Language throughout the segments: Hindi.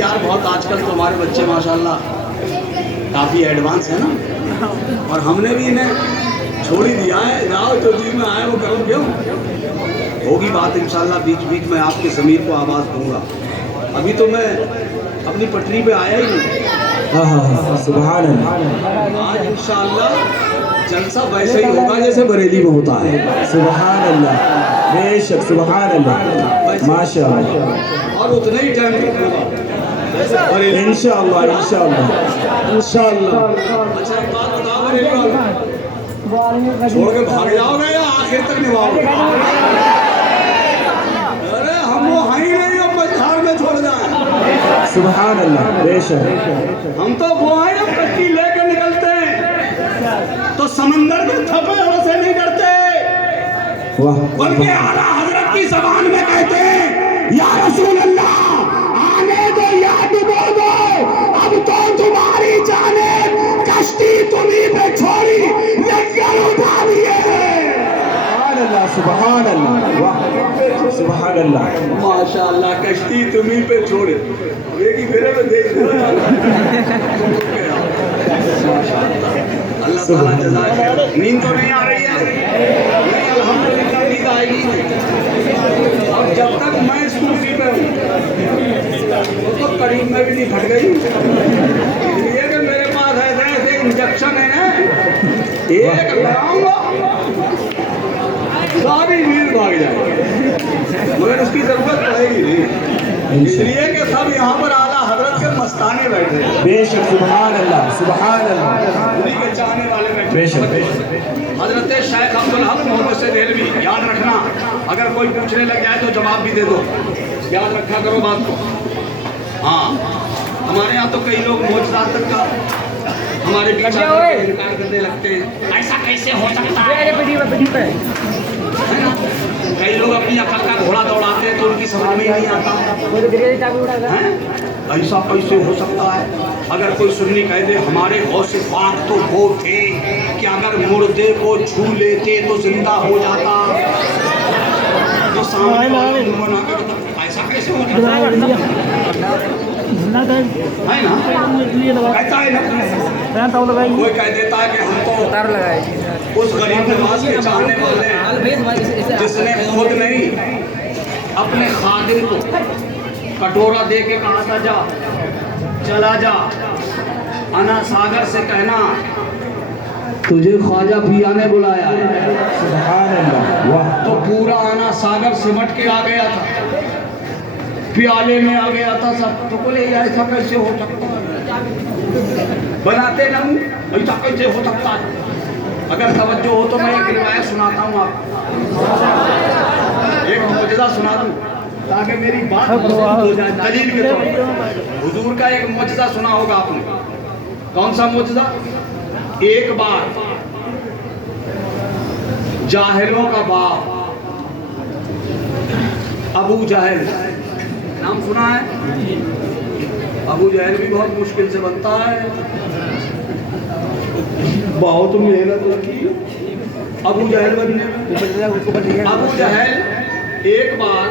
यार बहुत आजकल तुम्हारे बच्चे माशाल्लाह काफ़ी एडवांस है ना, और हमने भी इन्हें छोड़ ही दिया है। जाओ जो चीज़ में आए वो करो, क्यों होगी बात इंशाल्लाह। बीच बीच में आपके ज़मीर को आवाज़ दूंगा। अभी तो मैं अपनी पटरी पे आया ही नहीं। हाँ हाँ हाँ, सुभान अल्लाह। आज इंशाल्लाह जलसा वैसे ही होगा जैसे बरेली में होता है। सुभान अल्लाह, बेशक सुभान अल्लाह, माशाअल्लाह। और उतना ही टाइम होगा इंशाअल्लाह इंशाअल्लाह इंशाअल्लाह। अच्छा एक बात बताओ, बरेली वालों, छोड़ के भाग जाओगे या आखिर तक निभाओगे? अरे हम वो हैं ही नहीं, अब झाड़ में छोड़ जाए। सुभान अल्लाह, बेशक। हम तो वो हैं जब कश्ती लेकर निकलते हैं तो समंदर के थपे से नहीं डरते, वाह, बल्कि आला हजरत की जबान में कहते हैं या रसूल अल्लाह आने दो या डुबो दो, अब तो तुम्हारी जाने कश्ती तुम्ही पे छोड़ी लश्कर उठा लिए। सुभान अल्लाह, वाह, सुभान अल्लाह, माशाअल्लाह, कश्ती तुम्ही पे छोड़े एक ही फेरे में देख अल्लाह ताला जज़ाए खैर। नींद तो नहीं आ रही है? नहीं, अल्हम्दुलिल्लाह नींद आएगी। और जब तक मैं इस कुर्सी पे हूँ तो करीब में भी नहीं फट गई, इसलिए कि मेरे पास ऐसे इंजेक्शन है, एक लगाऊंगा सारी नींद भाग जाए, मगर उसकी जरूरत पड़ेगी नहीं, इसलिए कि सब यहाँ पर आला हजरत के मस्ताने बैठे हैं। बेशक सुभान अल्लाह, सुभान अल्लाह, उन्हीं के चाहने वाले बैठे। बेशक। हजरत शेख अब्दुल हक मोहम्मद से देहलवी, याद रखना, अगर कोई पूछने लग जाए तो जवाब भी दे दो, याद रखा करो बात को। हाँ, हमारे यहाँ तो कई लोग मौजूदात तक का हमारे बीच इनकार करने लगते हैं, ऐसा कैसे हो सकता है ना? कई लोग अपनी अकल का घोड़ा दौड़ाते हैं तो उनकी समझ में नहीं आता है, ऐसा कैसे हो सकता है? अगर कोई सुन्नी कह दे हमारे गौसे पाक तो वो थे कि अगर मुर्दे को छू लेते तो जिंदा हो जाता, तो सामने वाले मुंह बना के बताते, ऐसा कैसे हो सकता है ना? कहता है ना, कोई कह देता है कि हम तो उस गरीब नवाज के चाहने वाले हैं जिसने खुद नहीं अपने खादिम को कटोरा दे के कहा था जा चला जा, अना सागर से कहना तुझे ख्वाजा पिया ने बुलाया है। सुभान अल्लाह, वाह, तो पूरा आना सागर सिमट के आ गया था, प्याले में आ गया था सब। तो बोले ऐसा कैसे हो सकता है? बनाते ना हूँ, ऐसा कैसे हो सकता है? अगर तवज्जो हो तो मैं एक रिवायत सुनाता हूँ आपको, एक मुजज़ा सुना दूँ ताकि मेरी बात हो जाए दलील के तौर पर। हुजूर का एक मुजज़ा सुना होगा आपने। कौन सा मुजज़ा? एक बार जाहिलों का बाप अबू जहल, नाम सुना है? अबू जहल भी बहुत मुश्किल से बनता है, बहुत मेहनत लगी अबू जहल बनने। अबू जहल एक बार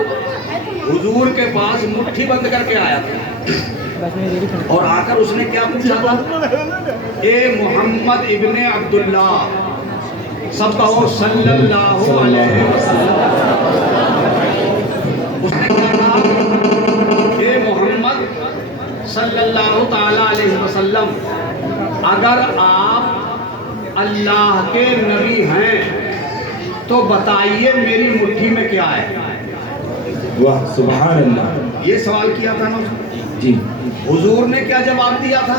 हुजूर के पास मुट्ठी बंद करके आया था और आकर उसने क्या पूछा था? ए मोहम्मद इब्ने अब्दुल्ला, सब कहो सल्लल्लाहु अलैहि वसल्लम। उसने क्या कहा? ए मोहम्मद सल्लल्लाहु ताला अलैहि वसल्लम, अगर आप अल्लाह के नबी हैं तो बताइए मेरी मुट्ठी में क्या है? वाह, सुभान अल्लाह। ये सवाल किया था ना उसने जी। हुजूर ने क्या जवाब दिया था?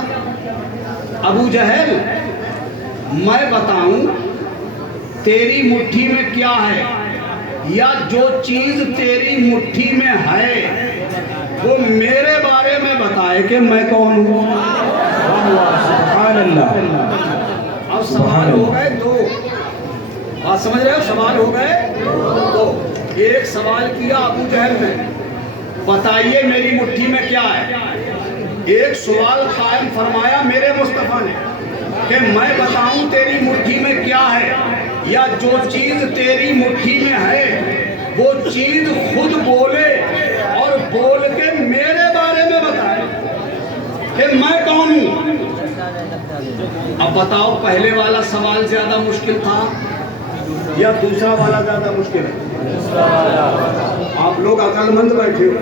अबू जहल, मैं बताऊं तेरी मुट्ठी में क्या है, या जो चीज तेरी मुट्ठी में है वो मेरे बारे में बताए कि मैं कौन हूँ। सुभान अल्लाह। अब सवाल हो गए दो, बात समझ रहे हो? सवाल हो गए दो। एक सवाल किया अबू जहल ने, बताइए मेरी मुट्ठी में क्या है। एक सवाल कायम फरमाया मेरे मुस्तफा ने कि मैं बताऊं तेरी मुट्ठी में क्या है, या जो चीज तेरी मुट्ठी में है वो चीज खुद बोले और बोल के मेरे बारे में बताए। कि मैं कौन हूं। अब बताओ, पहले वाला सवाल ज्यादा मुश्किल था या दूसरा वाला ज्यादा मुश्किल है? आप लोग अकलमंद बैठे हो।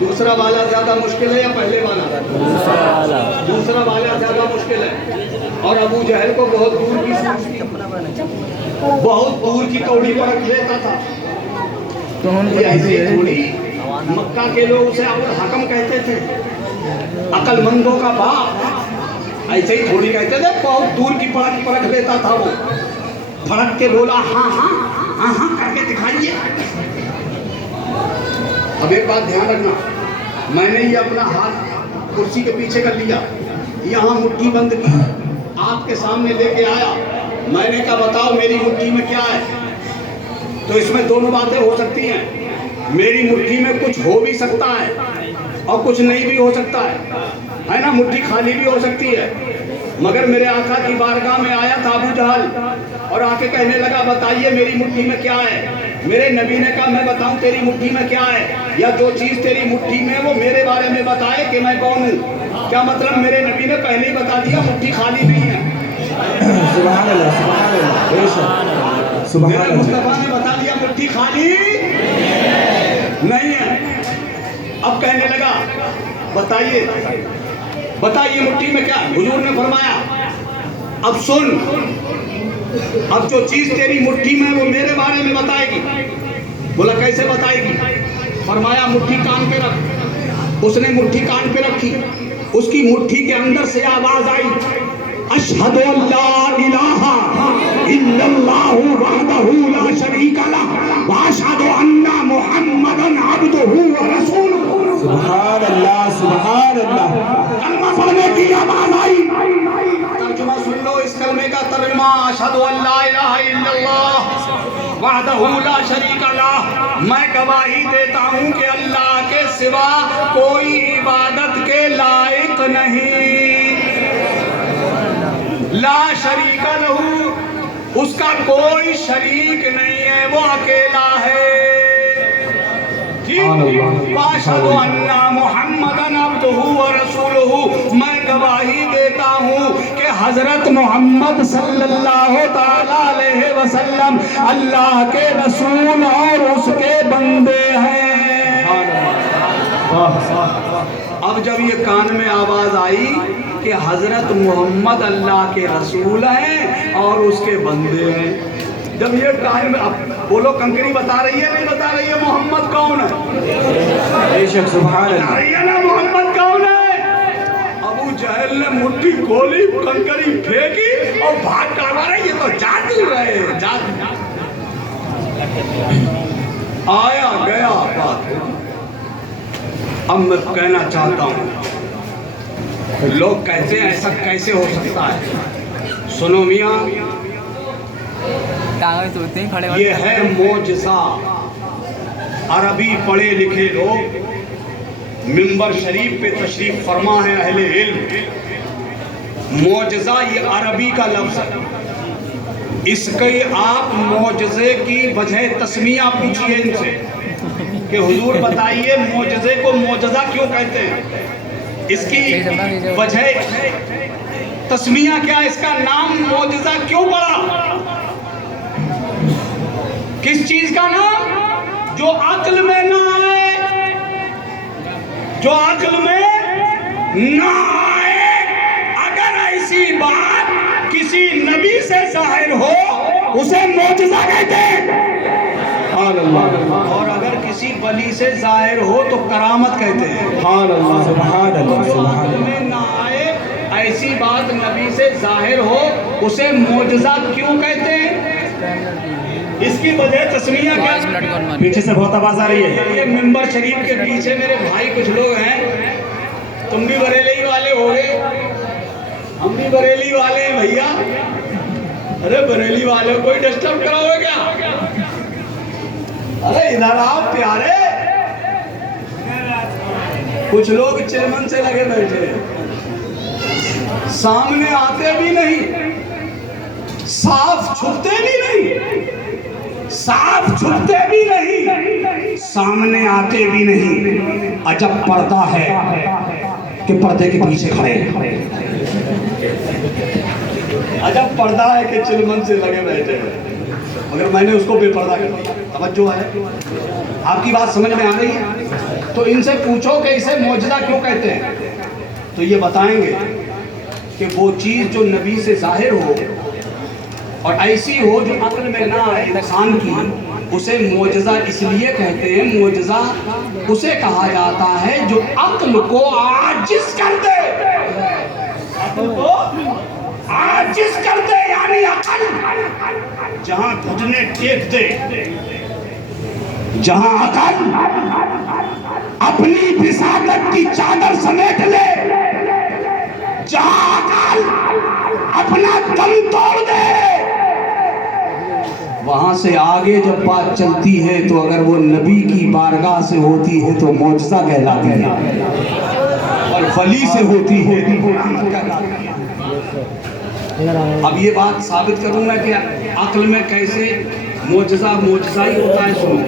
दूसरा वाला ज्यादा मुश्किल है या पहले वाला? दूसरा वाला ज्यादा मुश्किल है। और अबू जहल को बहुत दूर की कौड़ी पर रख लेता था। ऐसे थोड़ी मक्का के लोग उसे अबुल हकम कहते थे, अकलमंदों का बाप। ऐसे ही थोड़ी कहते थे, बहुत दूर की परख लेता था वो। फड़क के बोला हाँ हाँ हाँ हाँ करके दिखाइए। अब एक बात ध्यान रखना, मैंने ये अपना हाथ कुर्सी के पीछे कर लिया, यहाँ मुट्ठी बंद की, आपके सामने लेके आया। मैंने कहा बताओ मेरी मुट्ठी में क्या है? तो इसमें दोनों बातें हो सकती हैं। मेरी मुट्ठी में कुछ हो भी सकता है और कुछ नहीं भी हो सकता है ना। मुट्ठी खाली भी हो सकती है। मगर मेरे आका की बारगाह में आया था अबू जहल और आके कहने लगा बताइए मेरी मुट्ठी में क्या है। मेरे नबी ने कहा मैं बताऊं तेरी मुट्ठी में क्या है, या जो चीज तेरी मुट्ठी में वो मेरे बारे में बताए कि मैं कौन हूँ। क्या मतलब? मेरे नबी ने पहले ही बता दिया मुट्ठी खाली नहीं है। सुभान अल्लाह, सुभान अल्लाह, बेशक, सुभान मेरे अल्लाह। मुस्तफा ने बता दिया मुट्ठी खाली नहीं है। अब कहने लगा बताइए मुट्ठी में क्या? हुजूर ने फरमाया अब सुन, अब जो चीज तेरी मुट्ठी में वो मेरे बारे में बताएगी। बोला कैसे बताएगी? फरमाया मुट्ठी कान पे रख। उसने मुट्ठी कान पे रखी, उसकी मुट्ठी के अंदर से आवाज आई, अशहदु अल्ला इलाहा इल्लल्लाहु वहदहु ला शरीका लह व अशहदु अन्ना मुहम्मदन अब्दुहु व रसूलुहु। सुभान अल्लाह, सुभान अल्लाह। कलमा पढ़ने की आवाज आई। तर्जुमा सुन लो इस कलमे का तर्जुमा, अशहदु अल्ला इलाहा इल्लल्लाह वहदहु ला शरीका लह, मैं गवाही देता हूँ कि अल्लाह के सिवा कोई इबादत के लायक नहीं। ला शरीका लहू, उसका कोई शरीक नहीं है, वो अकेला है। वाशहदु अन्ना मुहम्मदन अब्दुहु व रसूलुहु, मैं गवाही देता हूँ कि हजरत मोहम्मद सल्लल्लाहु ताला अलैहि वसल्लम अल्लाह के रसूल और उसके बंदे हैं। अब जब ये कान में आवाज आई कि हजरत मोहम्मद अल्लाह के रसूल हैं और उसके बंदे हैं, जब ये कान में, अब बोलो कंकरी बता रही है नहीं बता रही है मोहम्मद कौन है? बेशक, सुभान अल्लाह। है ना मोहम्मद कौन है? अबू जहल ने मुट्ठी खोली, कंकरी फेंकी और भाग कर मारा। ये तो जादू रहे, जादू। आया गया बात। अब मैं कहना चाहता हूँ, लोग कहते हैं ऐसा कैसे हो सकता है। सुनो मियाँ, ये है मोजज़ा। अरबी पढ़े लिखे लोग मिंबर शरीफ पे तशरीफ फरमा है अहले इल्म। मोजज़ा ये अरबी का लफ्ज़ है। इसके आप मोजज़े की वजह तस्मिया पूछिए इनसे कि हुजूर बताइए मोजज़े को मोजज़ा क्यों कहते हैं, इसकी वजह तस्मिया क्या, इसका नाम मोजज़ा क्यों पड़ा? किस चीज का नाम? जो अक्ल में ना आए, जो अक्ल में ना आए। अगर ऐसी बात किसी नबी से जाहिर हो उसे मोजज़ा कहते हैं, और अगर किसी वली से जाहिर हो तो करामत कहते हैं। जो अक्ल में ना आए, ऐसी बात नबी से जाहिर हो उसे मोजज़ा क्यों कहते हैं? इसकी वजह तस्मिया क्या? पीछे से बहुत आवाज आ रही है। ये मिंबर शरीफ के पीछे मेरे भाई कुछ लोग हैं, तुम भी बरेली वाले होगे, हम भी बरेली वाले हैं भैया। अरे बरेली वाले को कोई डिस्टर्ब कराओगे क्या? अरे इधर आओ प्यारे। कुछ लोग चिलमन से लगे बैठे, सामने आते भी नहीं, साफ छुपते भी नहीं, साफ छुपते भी नहीं, सामने आते भी नहीं। अजब पर्दा है, कि पर्दे के पीछे खड़े हैं। अजब पर्दा है कि चिलमन से लगे बैठे हैं, मगर मैंने उसको बेपर्दा कर दिया। तवज्जो है, आपकी बात समझ में आ रही है? तो इनसे पूछो कि इसे मौजज़ा क्यों कहते हैं, तो ये बताएंगे कि वो चीज़ जो नबी से जाहिर हो और ऐसी हो जो अक्ल में ना आए इंसान की, उसे मौजज़ा इसलिए कहते हैं। मौजज़ा उसे कहा जाता है जो अक्ल को आजिज़ कर दे, अक्ल को आजिज़ कर दे, यानी अक्ल जहां घुटने टेक दे, जहां अक्ल अपनी विसादत की चादर समेट ले, जहां अक्ल अपना दम तोड़ दे, वहां से आगे जब बात चलती है तो अगर वो नबी की बारगाह से होती है तो मौजज़ा कहलाती है, और वली से होती है तो कहलाती है। अब ये बात साबित करूंगा कि अक्ल में कैसे मौजज़ा ही होता है। सुनो,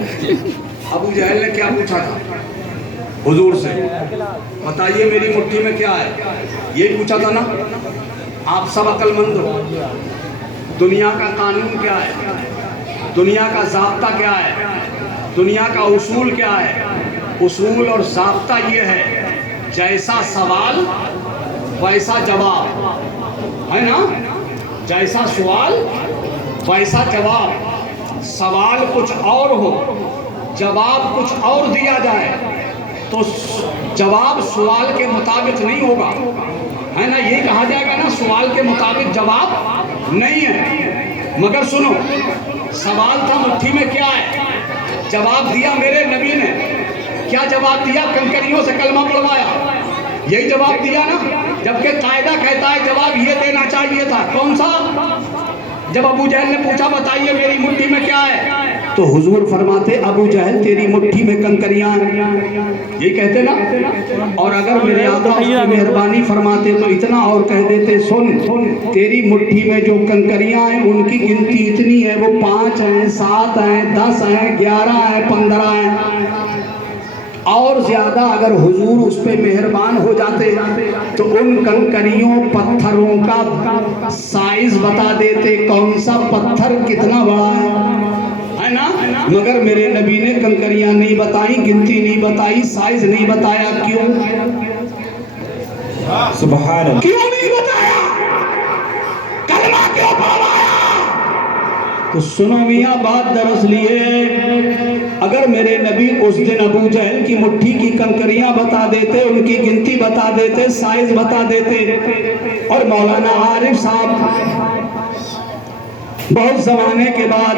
अबू जहल ने क्या पूछा था हुजूर से, बताइए मेरी मुट्ठी में क्या है, यही पूछा था ना। आप सब अक्लमंद हो, दुनिया का कानून क्या है, दुनिया का ज़ाब्ता क्या है, दुनिया का उसूल क्या है। उसूल और ज़ाब्ता ये है, जैसा सवाल वैसा जवाब, है ना, जैसा सवाल वैसा जवाब। सवाल कुछ और हो, जवाब कुछ और दिया जाए तो जवाब सवाल के मुताबिक नहीं होगा, है ना। यही कहा जाएगा ना, सवाल के मुताबिक जवाब नहीं है। मगर सुनो, सवाल था मुट्ठी में क्या है, जवाब दिया मेरे नबी ने। क्या जवाब दिया? कंकरियों से कलमा पढ़वाया, यही जवाब दिया ना। जबकि कायदा कहता है जवाब ये देना चाहिए था। कौन सा? जब अबू जहल ने पूछा बताइए मेरी मुट्ठी में क्या है, तो हुजूर फरमाते अबू जहल तेरी मुट्ठी में कंकरियां, ये कहते ना। और अगर मेरे आका उसकी मेहरबानी फरमाते तो इतना और कह देते, सुन तेरी मुट्ठी में जो कंकरियां हैं उनकी गिनती इतनी है, वो 5 हैं, 7 हैं, 10 हैं, 11 हैं, 15 हैं। और ज्यादा अगर हुजूर उस पे मेहरबान हो जाते तो उन कंकरियों पत्थरों का साइज बता देते, कौन सा पत्थर कितना बड़ा है ना। मगर मेरे नबी ने कंकरियां नहीं बताई, गिनती नहीं बताई, साइज नहीं बताया। क्यों? सुभान अल्लाह। क्यों नहीं बताया? कलमा क्यों पढ़वाया? तो सुनो मियाँ, बात दरअसल लिए, अगर मेरे नबी उस दिन अबू जहल की मुट्ठी की कंकरियां बता देते, उनकी गिनती बता देते, साइज बता देते, और मौलाना आरिफ साहब बहुत जमाने के बाद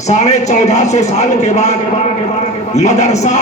1450 साल के बाद मदरसा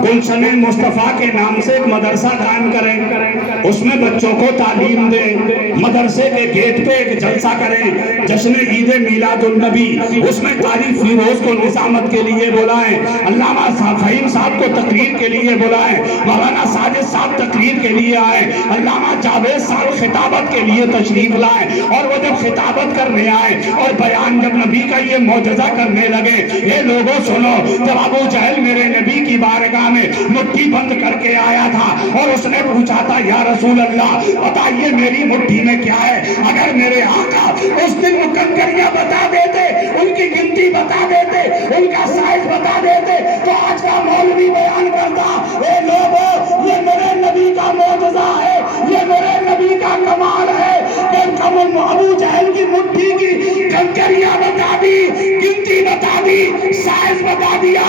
गुलशन मुस्तफ़ा के नाम से एक मदरसा कायम करें, उसमें बच्चों को तालीम दें, मदरसे के गेट पे एक जलसा करें, जश्न ईद मीलादुन नबी, उसमें कारी फिरोज को निजामत के लिए बुलाएं, अल्लामा फहीम साहब को तकरीर के लिए बुलाएं, मौलाना साजिद साहब तकरीर के लिए आए, अल्लामा जावेद साहब खिताबत के लिए तशरीफ लाए। और वो जब खिताबत करने आए और बयान जब नबी का ये मौजज़ा करने लगे, ये लोगों सुनो, जब अबू जहल मेरे नबी की बारगाह में मुट्ठी बंद करके आया था और उसने पूछा था या रसूल अल्लाह बताइए मेरी मुट्ठी में क्या है, अगर मेरे आका उस दिन कंकरियां बता देते, उनकी गिनती बता देते, उनका साइज बता देते, तो आज का मौलवी बयान करता, ए लोगों ये मेरे नबी का मौजज़ा है, ये मेरे नबी का कमाल है कि अबू जहल की मुट्ठी की कंकरियां बता दी, गिनती बता दी, साइज बता दिया,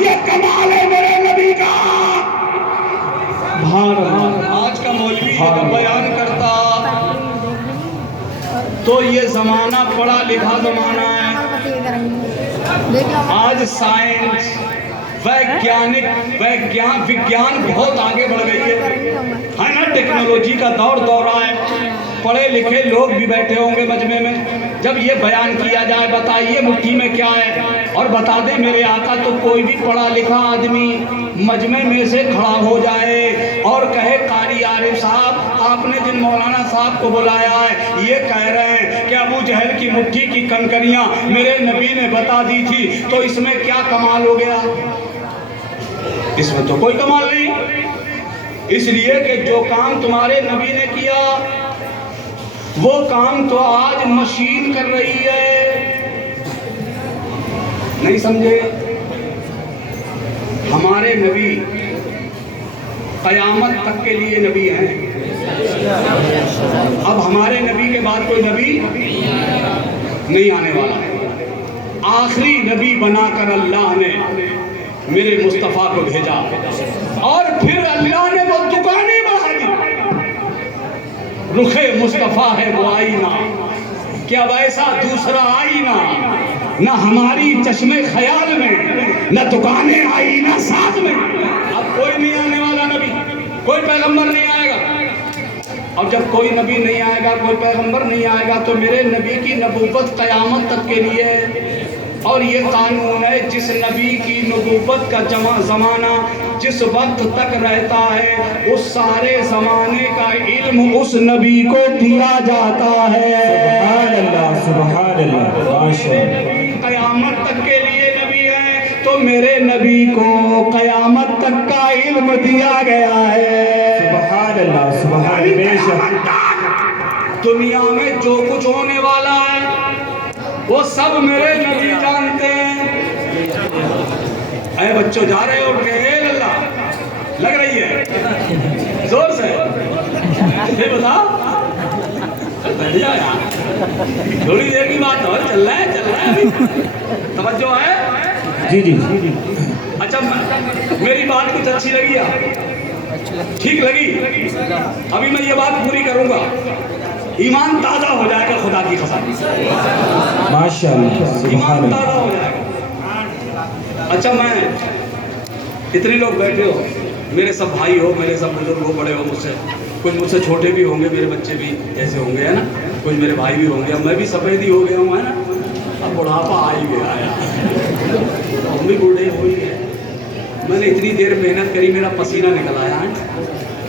ये कमाल है मेरे नबी का। आज का मौलवी जब बयान करता तो ये जमाना पढ़ा लिखा जमाना है। आज साइंस विज्ञान बहुत आगे बढ़ गई है ना। टेक्नोलॉजी का दौरा है, पढ़े लिखे लोग भी बैठे होंगे मजमे में। जब ये बयान किया जाए बताइए मुट्ठी में क्या है और बता दे मेरे आका, तो कोई भी पढ़ा लिखा आदमी मजमे में से खड़ा हो जाए और कहे कारी आरिफ साहब आपने जिन मौलाना साहब को बुलाया है ये कह रहे हैं कि अबू जहल की मुट्ठी की कंकरियां मेरे नबी ने बता दी थी, तो इसमें क्या कमाल हो गया? इसमें तो कोई कमाल नहीं। इसलिए कि जो काम तुम्हारे नबी ने किया वो काम तो आज मशीन कर रही है। नहीं समझे? हमारे नबी कयामत तक के लिए नबी हैं। अब हमारे नबी के बाद कोई नबी नहीं आने वाला है। आखिरी नबी बनाकर अल्लाह ने मेरे मुस्तफ़ा को भेजा और फिर अल्लाह ने वो दुकानें बढ़ा दी। रुखे मुस्तफ़ा है वो आईना, क्या वैसा दूसरा आईना न हमारी चश्मे ख्याल में, न दुकानें आई न साथ में। अब कोई नहीं आने वाला नबी, कोई पैगंबर नहीं आएगा। और जब कोई नबी नहीं आएगा, कोई पैगंबर नहीं आएगा, तो मेरे नबी की नबूवत क़यामत तक के लिए है। और ये कानून है, जिस नबी की नबूवत का ज़माना जिस वक्त तक रहता है उस सारे ज़माने का इल्म उस नबी को दिया जाता है। सुभान अल्लाह, सुभान अल्लाह, माशाअल्लाह। क़यामत तक के लिए नबी है तो मेरे नबी को क़यामत तक का इल्म दिया गया है। सुभान अल्लाह, सुभान अल्लाह। दुनिया में जो कुछ होने वाला है वो सब मेरे नबी जानते हैं। अरे बच्चों जा रहे हो उठ के, लल्ला लग रही है जोर से ये बताओ। बैठ जाओ यार, थोड़ी देर की बात हो, चल रहा है अभी। तवज्जो है? जी जी। अच्छा, मेरी बात कुछ अच्छी लगी या ठीक लगी? अभी मैं ये बात पूरी करूंगा, ईमान ताज़ा हो जाएगा खुदा की कसम। माशाअल्लाह, ईमान ताज़ा हो जाएगा। अच्छा, मैं इतने लोग बैठे हो, मेरे सब भाई हो, मेरे सब बुजुर्ग हो, बड़े हो मुझसे, कुछ मुझसे छोटे भी होंगे, मेरे बच्चे भी ऐसे होंगे, है ना, कुछ मेरे भाई भी होंगे। अब मैं भी सफ़ेद ही हो गया हूँ, है ना, अब बुढ़ापा आ ही गया यार, हम भी बूढ़े हो ही गए। मैंने इतनी देर मेहनत करी, मेरा पसीना निकल आया है।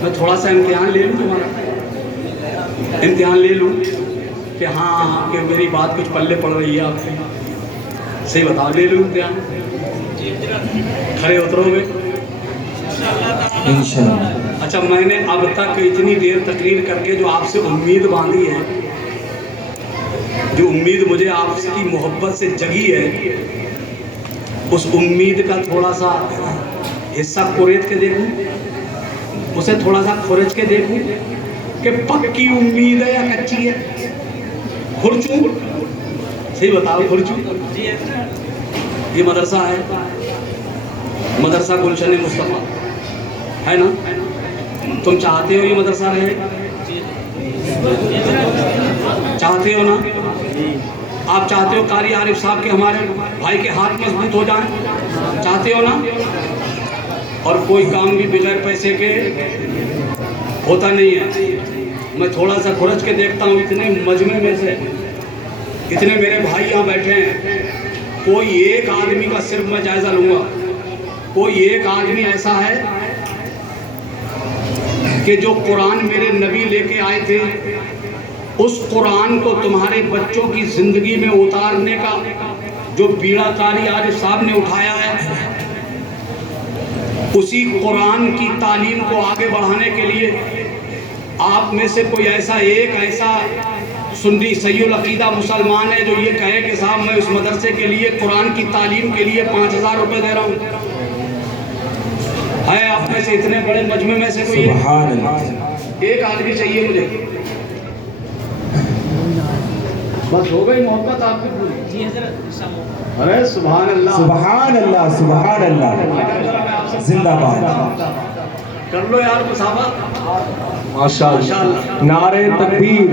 मैं थोड़ा सा इम्तिहान ले लूँ तुम्हारा, इम्तिहान ले लूँ कि हाँ कि मेरी बात कुछ पल्ले पड़ रही है आपसे, सही बताओ, ले लूँ इम्तिहान? खड़े उतरोगे इंशाअल्लाह। अच्छा, मैंने अब तक इतनी देर तकरीर करके जो आपसे उम्मीद बांधी है, जो उम्मीद मुझे आपकी मोहब्बत से जगी है, उस उम्मीद का थोड़ा सा हिस्सा कुरेद के देखूं, उसे थोड़ा सा खुरच के देखूं कि पक्की उम्मीद है या कच्ची है। खुरचूं? सही बताओ, खुरचूं? ये मदरसा है, मदरसा गुलशन मुस्तफ़ा है ना? तुम चाहते हो ये मदरसा रहे? चाहते हो ना? आप चाहते हो कारी आरिफ साहब के, हमारे भाई के हाथ मजबूत हो जाएं? चाहते हो ना? और कोई काम भी बगैर पैसे के होता नहीं है। मैं थोड़ा सा खुरच के देखता हूँ, इतने मजमे में से इतने मेरे भाई यहाँ बैठे हैं, कोई एक आदमी का सिर्फ मैं जायज़ा लूँगा, कोई एक आदमी ऐसा है कि जो कुरान मेरे नबी लेके आए थे, उस कुरान को तुम्हारे बच्चों की ज़िंदगी में उतारने का जो बीड़ा कारी आरिफ साहब ने उठाया है, उसी कुरान की तालीम को आगे बढ़ाने के लिए आप में से कोई ऐसा सुन्नी सहीउल अक़ीदा मुसलमान है जो ये कहे कि साहब मैं उस मदरसे के लिए कुरान की तालीम के लिए 5,000 रुपये दे रहा हूँ? है आप में से इतने बड़े मजमे में से कोई एक आदमी चाहिए मुझे? बस हो गई मोहब्बत आपकी पूरी। अरे सुभान अल्लाह, सुभान अल्लाह, सुभान अल्लाह, जिंदाबाद। कर लो यार मुसाफा। माशाअल्लाह। नारे तकबीर,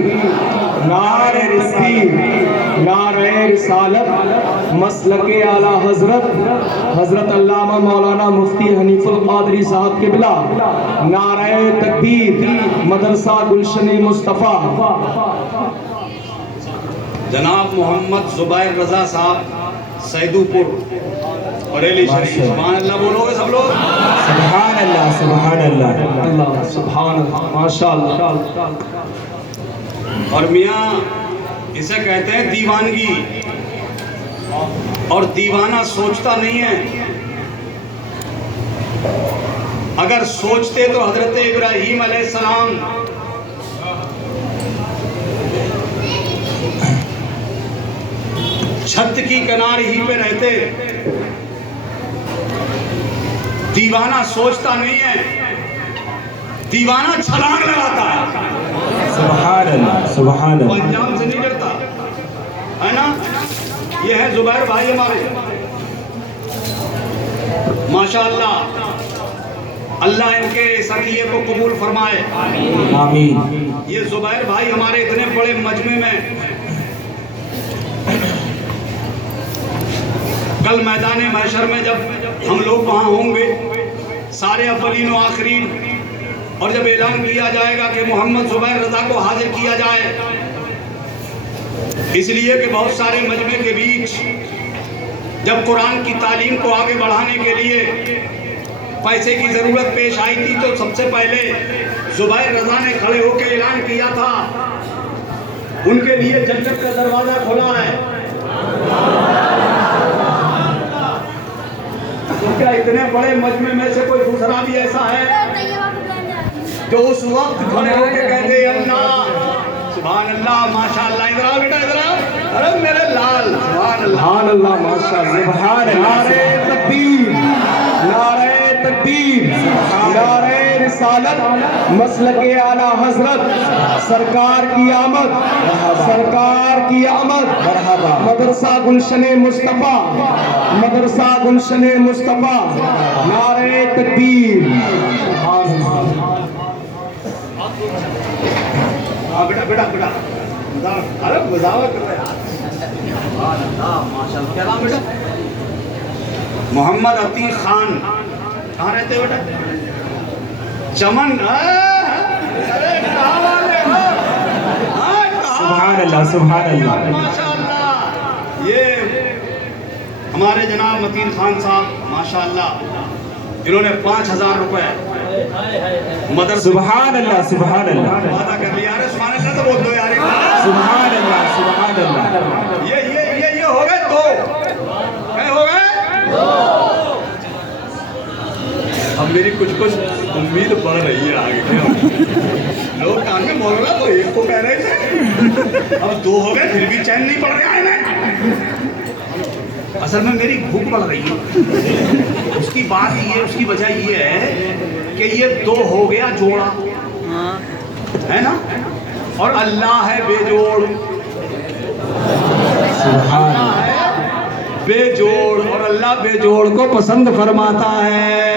नारे तकबीर, नारे रिसालत, मसलके आला हजरत हजरत अल्लामा मौलाना मुफ्ती हनीफुल कादरी साहब किबला। नारे तकबीर, मदरसा गुलशन मुस्तफ़ा। जनाब मोहम्मद जुबैर रजा साहब सैदूपुर बरेली शरीफ। सुभान अल्लाह बोलोगे सब लोग? सुभान अल्लाह, सुभान अल्लाह, अल्लाह सुभान अल्लाह, माशाअल्लाह। और मियाँ इसे कहते हैं दीवानगी, और दीवाना सोचता नहीं है। अगर सोचते तो हजरत इब्राहीम अलैहिस्सलाम छत की किनारे ही पे रहते। दीवाना सोचता नहीं है, दीवाना छलांग लगाता है। सुभान अल्लाह, सुभान वो अल्लाह। अंजाम से नहीं डरता है ना। ये है जुबैर भाई हमारे, माशाअल्लाह। अल्लाह इनके सकिए को कबूल फरमाए, आमीन। ये जुबैर भाई हमारे इतने बड़े मजमे में कल मैदान महशर में जब हम लोग वहाँ होंगे सारे अव्वलीन व आखिरीन, और जब ऐलान किया जाएगा कि मोहम्मद जुबैर रज़ा को हाजिर किया जाए, इसलिए कि बहुत सारे मजमे के बीच जब कुरान की तालीम को आगे बढ़ाने के लिए पैसे की ज़रूरत पेश आई थी, तो सबसे पहले जुबैर रज़ा ने खड़े होकर ऐलान किया था, उनके लिए जन्नत का दरवाज़ा खुला है। तो क्या इतने बड़े मजमे में से कोई दूसरा भी ऐसा है जो उस वक्त खड़े होकर कहते अल्लाह सुभान अल्लाह माशाअल्लाह। इधर आओ बेटा, इधर आओ। अरे मेरे लाल, सुभान अल्लाह, सुभान अल्लाह, माशाअल्लाह, सुभान अल्लाह। नारे तकबीर, नारे तकबीर, नारे रिसालत, मसलके आला हजरत, सरकार की आमद, सरकार की आमद। मदरसा गुलशने मुस्तफा, मदरसा गुलशने मुस्तफा। नारे तकबीर। बेटा बेटा बेटा, अरे बजावा कर रहे यार, माशाअल्लाह। क्या नाम बेटा? मोहम्मद अतीक खान। कहाँ रहते हो बेटा? चमन। अरे कहाँ वाले हो? सुभान अल्लाह, सुभान अल्लाह, माशाअल्लाह। ये हमारे जनाब मतीन खान साहब माशाअल्लाह, इन्होंने 5,000 रुपए मदरसा। सुभान अल्लाह, सुभान अल्लाह, वादा कर लिया। अरे सुभान अल्लाह तो बोल दो यार। सुभान अल्लाह, सुभान अल्लाह। ये हो गए दो, क्या हो गए? अब मेरी कुछ कुछ उम्मीद बढ़ रही है आगे। लोग आगे बोल रहा तो एक को कह रहे थे, अब दो हो गए फिर भी चैन नहीं पड़ रहा है ना। असल में मेरी भूख बढ़ रही है। उसकी बात ये, उसकी वजह ये है कि ये दो हो गया जोड़ा, है ना, और अल्लाह है बेजोड़। अल्लाह है बेजोड़, और अल्लाह बेजोड़ को पसंद फरमाता है।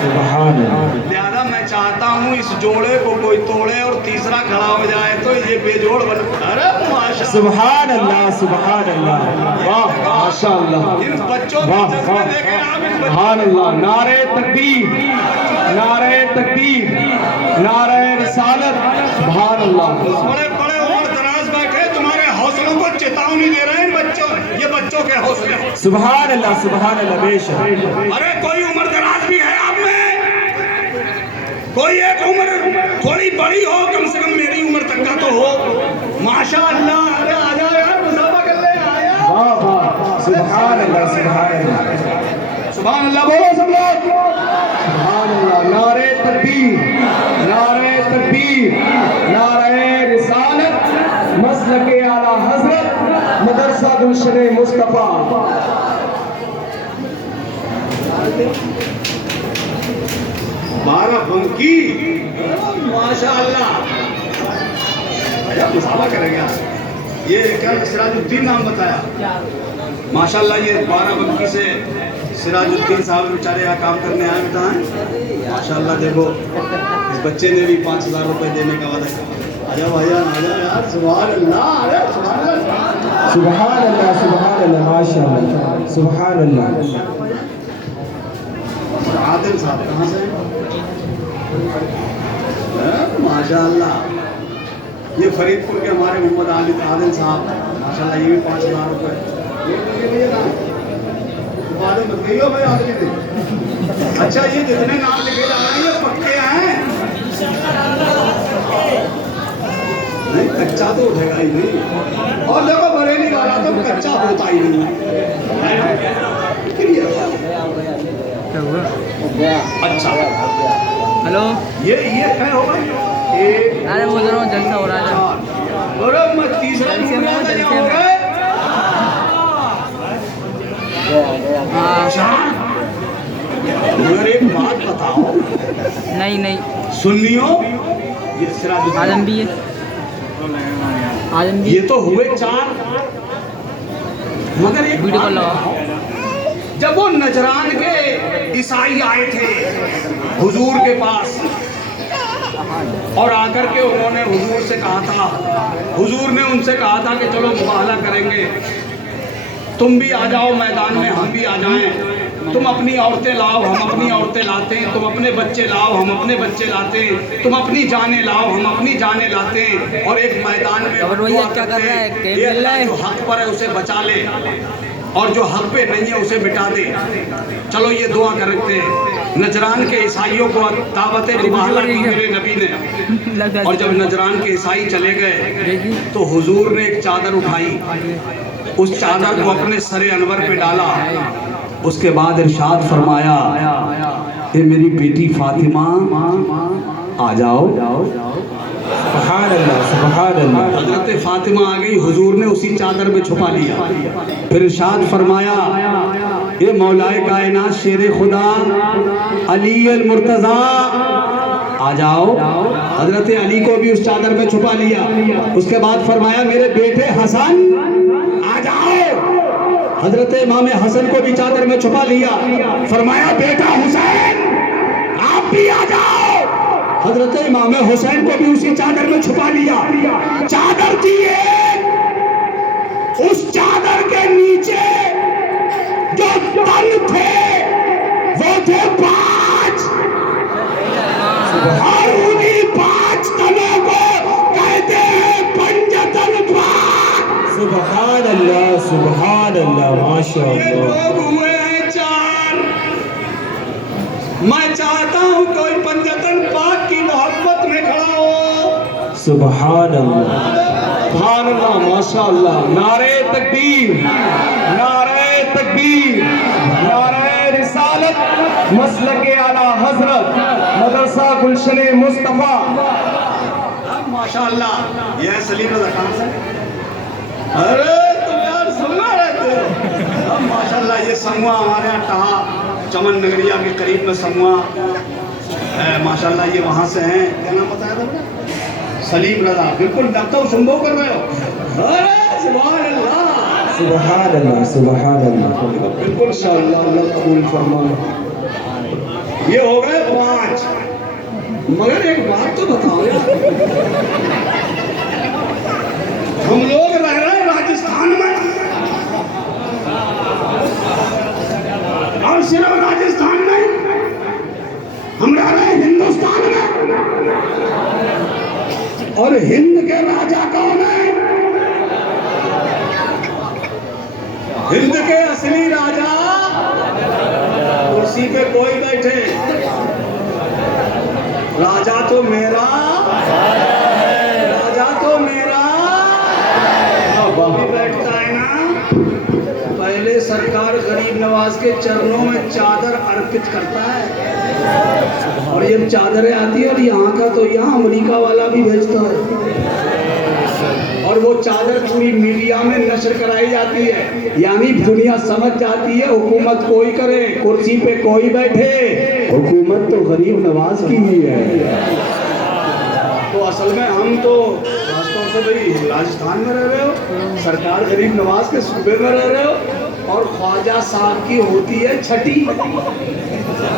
सुभान अल्लाह। लिहाजा मैं चाहता हूँ इस जोड़े को कोई तोड़े और तीसरा खड़ा हो जाए तो ये बेजोड़ बन। अरे माशाअल्लाह, सुभान अल्लाह, सुभान अल्लाह, वाह माशाअल्लाह, इन बच्चों वाह के जज्बे देखें आप। इन सुभान अल्लाह। नारे तकबीर, नारे तकबीर, नारे रिसालत। सुभान अल्लाह। बड़े बड़े उम्र दराज बैठे तुम्हारे हौसलों को चेतावनी दे रहे हैं इन बच्चों, ये बच्चों के हौसले। सुभान अल्लाह, सुभान अल्लाह, बेशक। अरे कोई उम्र दराज भी है आप में? कोई एक उम्र थोड़ी बड़ी हो, कम से कम मेरी उम्र तक का तो हो। माशाअल्लाह। अरे आ जाओ यार, मुसाफा कर ले, आया। वाह वाह, सुभान अल्लाह, सुभान अल्लाह, सुभान अल्लाह बोलो सब लोग। सुभान अल्लाह। नारे तकबीर, नारे तकबीर, नारे रिसालत, मसलके आला हजरत, मदरसा गुलशने मुस्तफा। बाराबंकी, माशाअल्लाह। अच्छा मुसाफा करेगा। ये क्या सिराजुद्दीन नाम बताया? माशाअल्लाह। ये बाराबंकी से सिराजुद्दीन साहब बेचारे यहाँ काम करने आए बेटा हैं। माशाअल्लाह। देखो इस बच्चे ने भी 5,000 रुपए देने का वादा किया। आजा भैया, आजा यार। सुभान अल्लाह। अरे सुभान अल्लाह, सुभान अल्लाह, सुभान अल्लाह, माशाअल्लाह, सुभान अल्लाह। आदिल साहब कहाँ से? माशाअल्लाह। ये फरीदपुर के हमारे मोहम्मद आदिल साहब माशाअल्लाह, ये भी 5,000 रुपए। मत गई हो भाई आपके लिए। अच्छा ये जितने नाम लिखे जा रहे हैं ये पक्के हैं? नहीं, कच्चा तो उठेगा ही नहीं। और देखो बरेली वाला तो कच्चा होता ही नहीं। अच्छा हेलो। ये क्या होगा? एक अरे बोल रहा हूँ जलसा हो रहा है। और मैं तीसरा जलसे में ढूंढ रहा था, जलसे यहाँ हो में। गए। हाँ। मगर एक बात बताओ, नहीं नहीं, सुन्नियों, ये सिराजुद्दीन, आजम भी है, आजम भी। ये तो हुए 4, मगर एक वीडियो बात कॉल लगा। बताओ, जब वो नजरान के ईसाई आए थे हुजूर के पास और आकर के उन्होंने हुजूर से कहा था, हुजूर ने उनसे कहा था कि चलो मुबाहला करेंगे, तुम भी आ जाओ मैदान में, हम भी आ जाएं, तुम अपनी औरतें लाओ, हम अपनी औरतें लाते हैं, तुम अपने बच्चे लाओ, हम अपने बच्चे लाते हैं, तुम अपनी जानें लाओ, हम अपनी जानें लाते हैं, और एक मैदान में और भैया क्या कर रहा है? ये गेम खेल रहा है? जो हक पर है उसे बचा ले और जो हक पे नहीं है उसे मिटा दे। चलो ये दुआ करते हैं। नजरान के ईसाइयों को दावत मुबाहला की मेरे नबी ने, और जब नजरान के ईसाई चले गए तो हुजूर ने एक चादर उठाई, उस चादर को अपने सरे अनवर पे डाला, उसके बाद इरशाद फरमाया, ये मेरी बेटी फातिमा आ जाओ। सुभान अल्लाह, सुभान अल्लाह। हजरत फातिमा आ गई, हुजूर ने उसी चादर में छुपा लिया। फिर इरशाद फरमाया, ये मौलाए कायनात शेर खुदा अली अल मुर्तजा आ जाओ। हजरत अली को भी उस चादर में छुपा लिया। उसके बाद फरमाया, मेरे बेटे हसन आ जाओ। हजरत इमाम हसन को भी चादर में छुपा लिया। फरमाया, बेटा हुसैन आप भी आ जाओ। हजरत इमाम हुसैन को भी उसी चादर में छुपा लिया। चादर थी एक, उस चादर के नीचे जो तन थे वो थे 5, और उन्हीं 5 तनों को कहते हैं पंजतन पाक। सुभान अल्लाह, सुभान अल्लाह, ये माशाअल्लाह। लोग हुए हैं 4। मैं चाहता हूं कोई पंजतन पाक की मोहब्बत में खड़ा हो। सुभान अल्लाह, सुभान अल्लाह, माशाअल्लाह। नारे तकबीर, नारे तकबीर, नारे रिसालत, मसलक आला हजरत, मदरसा गुलशन मुस्तफा। माशाअल्लाह। यह सलीम रज़ा कहाँ से? अरे तुम यार सुनना रहते हो। अब माशाअल्लाह ये समूह हमारे यहाँ टहा चमन नगरिया के करीब में समूह माशाअल्लाह, ये वहाँ से हैं। क्या नाम बताया था बेटा? सलीम रज़ा। बिल्कुल नक्का संभव कर रहे हो। अरे सुभान अल्लाह, सुभान अल्लाह, सुभान अल्लाह। बिल्कुल इंशाअल्लाह, अल्लाह कबूल फरमाए। ये हो गए 5, मगर एक बात तो बताओ यार, हम लोग रह रहे हैं राजस्थान में, और सिर्फ राजस्थान नहीं, हम रह रहे हैं हिंदुस्तान में, और हिंद के राजा कौन है? हिंद के असली राजा कुर्सी पे कोई बैठे, राजा तो मेरा, राजा तो मेरा बाबी बैठता है ना। पहले सरकार गरीब नवाज के चरणों में चादर अर्पित करता है, और ये चादरें आती है, और यहाँ का तो यहाँ अमेरिका वाला भी भेजता है, और वो चादर पूरी मीडिया में नशर कराई जाती है, यानी दुनिया समझ जाती है हुकूमत कोई करे, कुर्सी पे कोई बैठे, हुकूमत तो गरीब नवाज की ही है। तो असल में हम तो खासतौर से भाई राजस्थान में रह रहे हो, सरकार गरीब नवाज के सूबे में रह रहे हो, और ख्वाजा साहब की होती है छठी।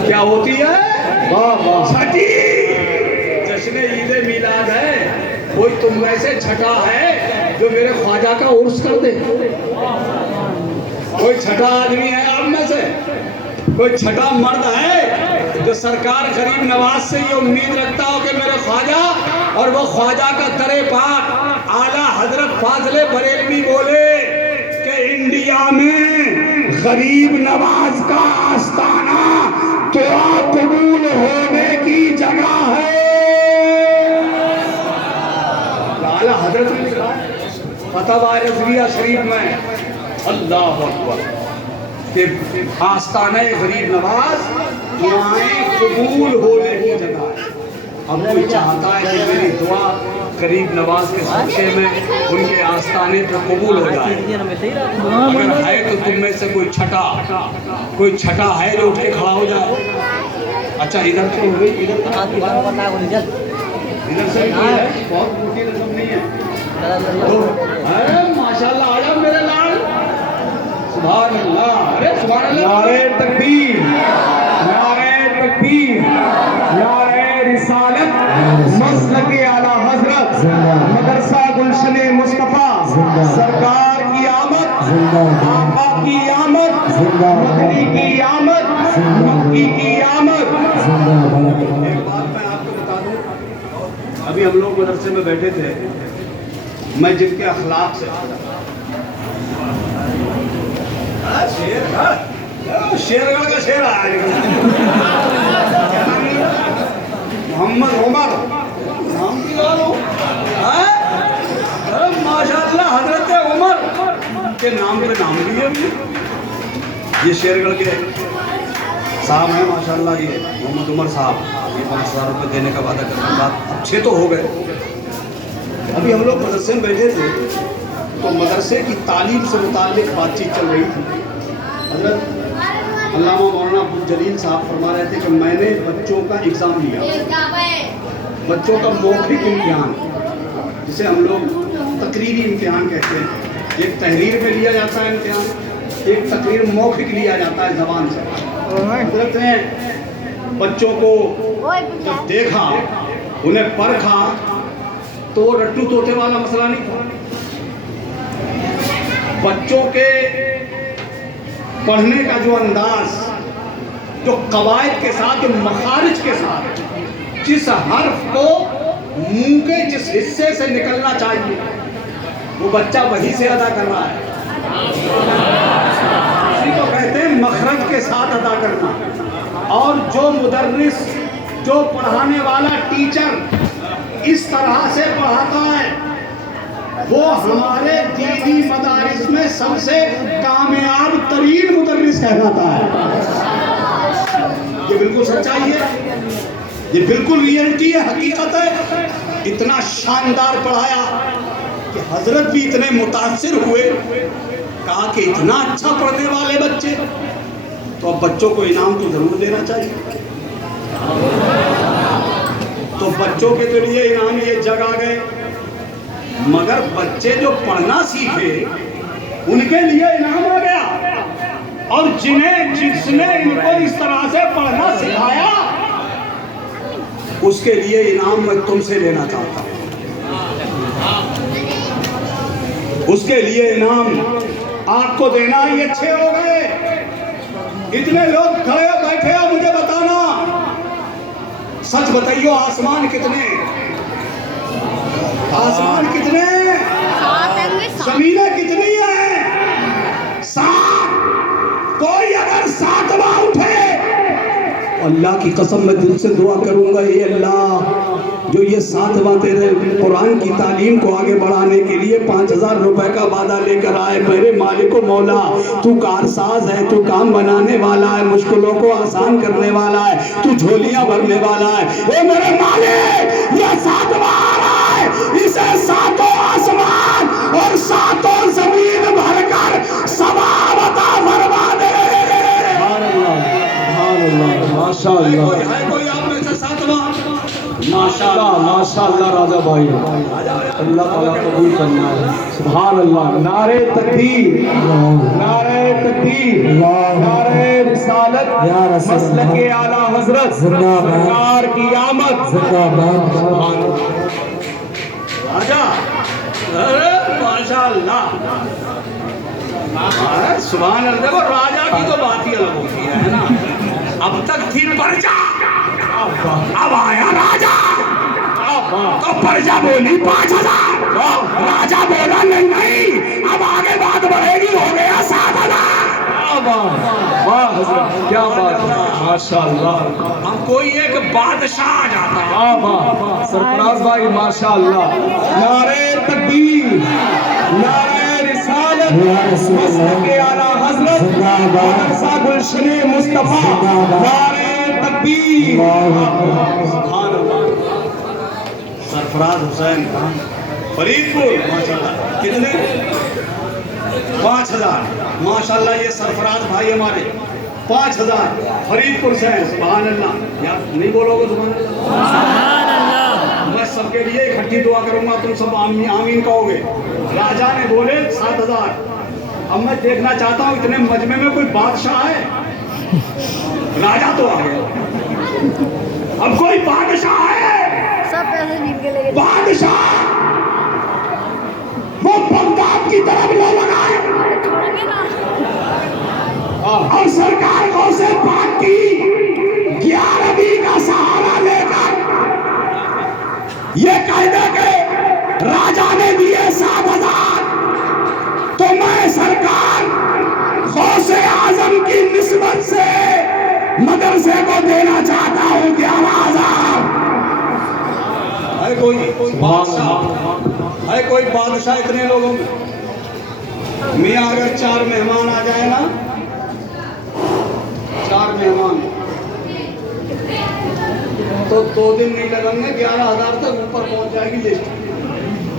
क्या होती है? वाह वाह, छठी। जश्न ईद मिलाद है, कोई तुम में से छठा है जो मेरे ख्वाजा का उर्स कर दे? कोई छठा आदमी है आप में से? कोई छठा मर्द है जो सरकार गरीब नवाज से ये उम्मीद रखता हो कि मेरे ख्वाजा, और वो ख्वाजा का दरे पाक आला हजरत फाजले बरेलवी बोले कि इंडिया में गरीब नवाज का आस्ताना दुआ कबूल होने की जगह है। आला हजरत ने लिखा फतवा रज़विया शरीफ में। अल्लाह अकबर। कि आस्ताने गरीब नवाज दुआएं कबूल होने की जगह है। अब कोई चाहता है कि मेरी दुआ गरीब नवाज के सदक़े में उनके आस्ताने पर कबूल हो जाए। अगर है तो तुम में से कोई छठा है जो उठ के खड़ा हो जाए। अच्छा इधर से हो गई, इधर से भी है, बहुत मोटी रकम नहीं है। तो अरे माशाल्लाह, आजा मेरे लाल, सुभान अल्लाह, अरे सुभान अल्लाह। नारे तकबीर, नारे तकबीर, नारे रिसालत, मसलक आला हजरत, मदरसा गुलशन मुस्तफा, सरकार की आमद, आका की आमद, मदनी की आमद, मक्की की आमद। एक बात मैं आपको बता दूं, अभी हम लोग मदरसे में बैठे थे, मैं जिनके अखलाक से शेरगढ़ का शेर आया, मोहम्मद उमर नाम की गालो, माशाल्लाह हजरत उमर के नाम पे नाम लिए ये शेरगढ़ के साहब हैं माशाल्लाह। ये मोहम्मद उमर साहब, ये 5,000 रुपये देने का वादा करने के बाद अब 6 तो हो गए। अभी हम लोग मदरसे में बैठे थे तो मदरसे की तालीम से मुताल्लिक बातचीत चल रही थी। हजरत अल्लामा मौलाना अब्दुल जलील साहब फरमा रहे थे कि मैंने बच्चों का एग्ज़ाम लिया, बच्चों का मौखिक इम्तिहान, जिसे हम लोग तकरीरी इम्तिहान कहते हैं। एक तहरीर में लिया जाता है इम्तिहान, एक तकरीर मौखिक लिया जाता है ज़बान से। हजरत ने बच्चों को जब देखा, उन्हें परखा, तो वो रट्टू तोते वाला मसला नहीं था। बच्चों के पढ़ने का जो अंदाज, जो कवायद के साथ, जो मखारिज के साथ, जिस हर्फ को मुंह के जिस हिस्से से निकलना चाहिए वो बच्चा वही से अदा कर रहा है। इसी को कहते हैं मखरज के साथ अदा करना। और जो मुदर्रिस, जो पढ़ाने वाला टीचर इस तरह से पढ़ाता है, वो हमारे दीनी मदारिस में सबसे कामयाब तरीन मुदर्रिस कहलाता है। ये बिल्कुल सच्चाई है, ये बिल्कुल रियलिटी है, हकीकत है। इतना शानदार पढ़ाया कि हजरत भी इतने मुतासिर हुए, कहा कि इतना अच्छा पढ़ने वाले बच्चे, तो अब बच्चों को इनाम तो जरूर देना चाहिए। तो बच्चों के तो लिए इनाम ये जग आ गए, मगर बच्चे जो पढ़ना सीखे उनके लिए इनाम आ गया। और जिसने इनको इस तरह से पढ़ना सिखाया उसके लिए इनाम मैं तुमसे लेना चाहता हूं। उसके लिए इनाम आपको देना ही अच्छे हो गए। इतने लोग खड़े हो बैठे हो, मुझे बताना, सच बताइयो, आसमान कितने, आसमान कितने, जमीनें कितनी है? 7। कोई अगर 7वां उठे, अल्लाह की कसम मैं दिल से दुआ करूंगा, ये अल्लाह जो ये 7वां तेरे कुरान की तालीम को आगे बढ़ाने के लिए 5,000 रुपए का वादा लेकर आए, मेरे मालिक मौला, तू कारसाज है, तू काम बनाने वाला है, मुश्किलों को आसान करने वाला है, तू झोलियां भरने वाला है। ए मेरे मालिक, ये 7वां आ रहा है, इसे 7 आसमान और 7 जमीन भरकर सवाब अता फरमा दे। माशाअल्लाह, है कोई आप में से 7वां? माशाअल्लाह, माशाअल्लाह राजा भाई, अल्लाह ताला कबूल करना है। सुभान अल्लाह। नारे तकबीर, नारे तकबीर, नारे रिसालत, मसलक आला हजरत, सरकार की आमद, सुभान राजा, अरे माशाअल्लाह, सुभान अल्लाह। देखो राजा की तो बात ही अलग होती है ना। अब तक थी प्रजा, अब आया राजा, तो प्रजा बोली 5,000, राजा बोला नहीं नहीं, अब आगे बात बढ़ेगी, हो गया 7,000। वाह हजरत, क्या बात है, माशाअल्लाह। हम कोई एक बादशाह आ जाता है। वाह वाह सरफराज भाई, माशाअल्लाह। नारे तकबीर, नारे रिसालत, मसलक आला हजरत मदरसा गुलशन मुस्तफा नारे तकबीर। सुभान अल्लाह। सरफराज हुसैन खान फरीदपुर माशाल्लाह। कितने? 5000 माशाल्लाह। ये सरफराज भाई हमारे 5000 फरीदपुर से हैं। सुभान अल्लाह। यार नहीं बोलोगे सुभान अल्लाह? मैं सबके लिए इकट्ठी दुआ करूंगा, तुम सब आमीन आमीन कहोगे। राजा ने बोले 7000। अब मैं देखना चाहता हूँ इतने मजमे में कोई बादशाह है? राजा तो आ गया, अब कोई बादशाह है? सब पैसे निकल गए। बादशाह वो बगदाद की तरफ लो लगाए और सरकार को से पाक की 11वीं का सहारा लेकर ये कहने के राजा ने दिए 7000, तो मैं सरकार गौसे आजम की निस्बत से मदरसे को देना चाहता हूँ 11,000। है कोई बादशाह? है कोई बादशाह इतने लोगों में? मियाँ अगर 4 मेहमान आ जाए ना, 4 मेहमान, तो 2 दिन नहीं लगेंगे, 11,000 तक ऊपर पहुंच जाएगी लिस्ट।